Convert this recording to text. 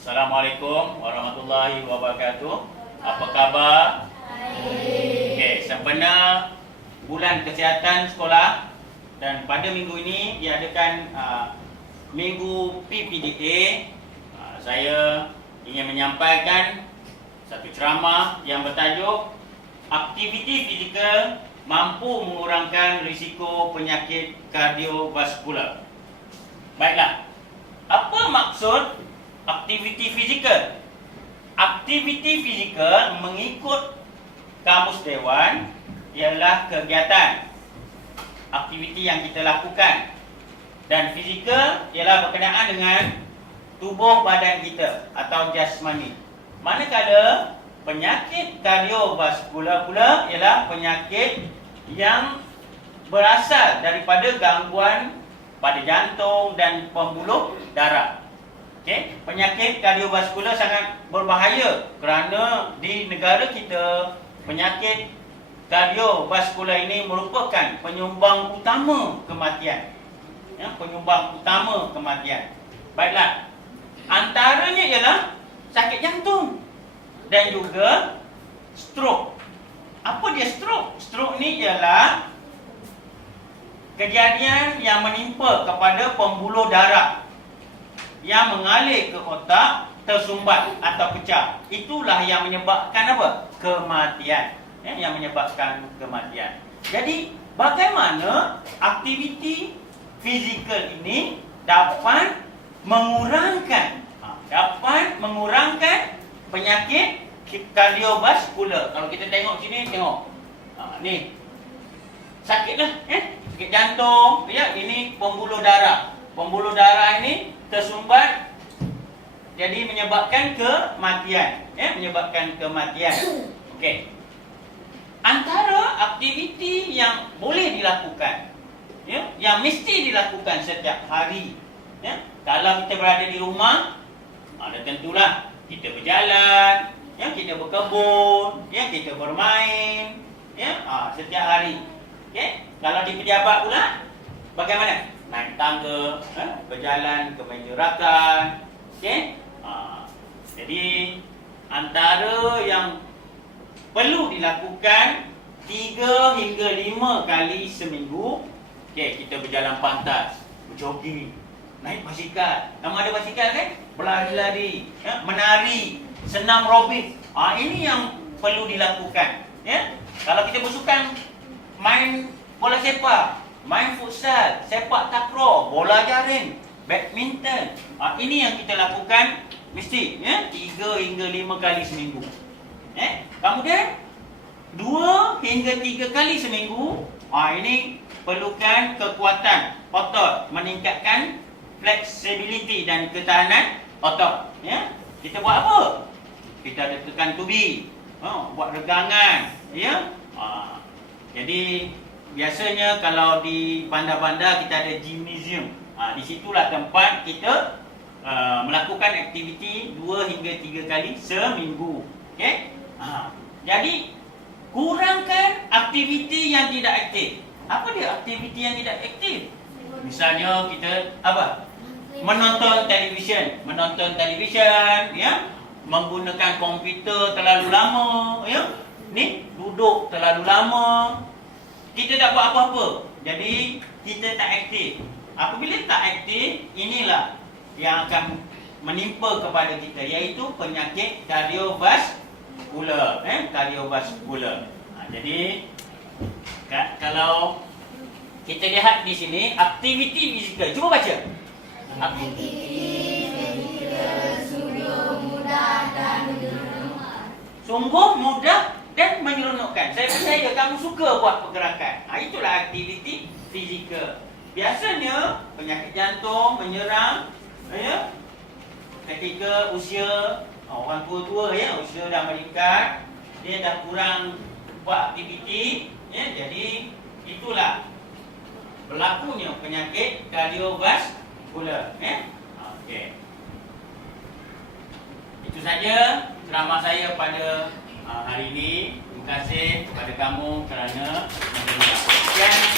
Assalamualaikum warahmatullahi wabarakatuh. Apa khabar? Baik. Okey, sempena bulan kesihatan sekolah dan pada minggu ini diadakan uh, minggu PPDA. Uh, saya ingin menyampaikan satu ceramah yang bertajuk aktiviti fizikal mampu mengurangkan risiko penyakit kardiovaskular. Baiklah. Apa maksud aktiviti fizikal? Aktiviti fizikal mengikut kamus dewan ialah kegiatan aktiviti yang kita lakukan dan fizikal ialah berkenaan dengan tubuh badan kita atau jasmani. Manakala penyakit kardiovaskular pula ialah penyakit yang berasal daripada gangguan pada jantung dan pembuluh darah. Okey, penyakit kardiovaskular sangat berbahaya kerana di negara kita penyakit kardiovaskular ini merupakan penyumbang utama kematian. Ya, penyumbang utama kematian. Baiklah. Antaranya ialah sakit jantung dan juga stroke. Apa dia stroke? Stroke ni ialah kejadian yang menimpa kepada pembuluh darah yang mengalir ke otak tersumbat atau pecah. Itulah yang menyebabkan apa? Kematian. Ya, yang menyebabkan kematian. Jadi, bagaimana aktiviti fizikal ini dapat mengurangkan ha, dapat mengurangkan penyakit kardiovaskular. Kalau kita tengok sini, tengok. Ha, ni. Sakitlah, eh? Sakit jantung, ya, ini pembuluh darah. Pembuluh darah ini tersumbat jadi menyebabkan kematian, ya, menyebabkan kematian. Okey. Antara aktiviti yang boleh dilakukan, ya, yang mesti dilakukan setiap hari, ya. Kalau kita berada di rumah, ada tentulah kita berjalan, ya, kita berkebun, ya, kita bermain, ya, ha, setiap hari. Okey. Kalau di pejabat pula, bagaimana? Naik tangga, ha, berjalan ke meja rakan, okey. Ha, jadi antara yang perlu dilakukan 3 hingga 5 kali seminggu, okey, kita berjalan pantas, berjogging, naik basikal. Nama ada basikal kan? Berlari-lari, ya, menari, senam aerobik. Ah ini yang perlu dilakukan, ya. Kalau kita bersukan main bola sepak, main futsal, sepak takraw, bola jaring, badminton. Ah ini yang kita lakukan mesti, ya, 3 hingga 5 kali seminggu. Eh, kemudian 2 hingga 3 kali seminggu, ah ini perlukan kekuatan otot, meningkatkan flexibility dan ketahanan otot, ya. Kita buat apa? Kita ada tekan tubi, oh, buat regangan, ya. Ah, jadi biasanya kalau di bandar-bandar kita ada gymnasium. Ha, di situlah tempat kita uh, melakukan aktiviti 2 hingga 3 kali seminggu. Okey? Ha, jadi kurangkan aktiviti yang tidak aktif. Apa dia aktiviti yang tidak aktif? Misalnya kita apa? Menonton televisyen, menonton televisyen, ya, menggunakan komputer terlalu lama, ya. Ni duduk terlalu lama, kita tak buat apa-apa. Jadi kita tak aktif. Apabila tak aktif, inilah yang akan menimpa kepada kita iaitu penyakit kardiovaskular, eh kardiovaskular. Ha, jadi ka- kalau kita lihat di sini aktiviti fizikal. Cuba baca. Sungguh mudah dan menyeronokkan. Saya percaya kamu suka buat pergerakan. Ha, itulah aktiviti fizikal. Biasanya penyakit jantung menyerang ya, ketika usia orang tua-tua ya, usia dah meningkat, dia dah kurang buat aktiviti, ya, jadi itulah berlakunya penyakit kardiovaskular. Ya. Okey. Itu saja ceramah saya pada uh, hari ini. Kasih kepada kamu kerana mendengar. Sekian.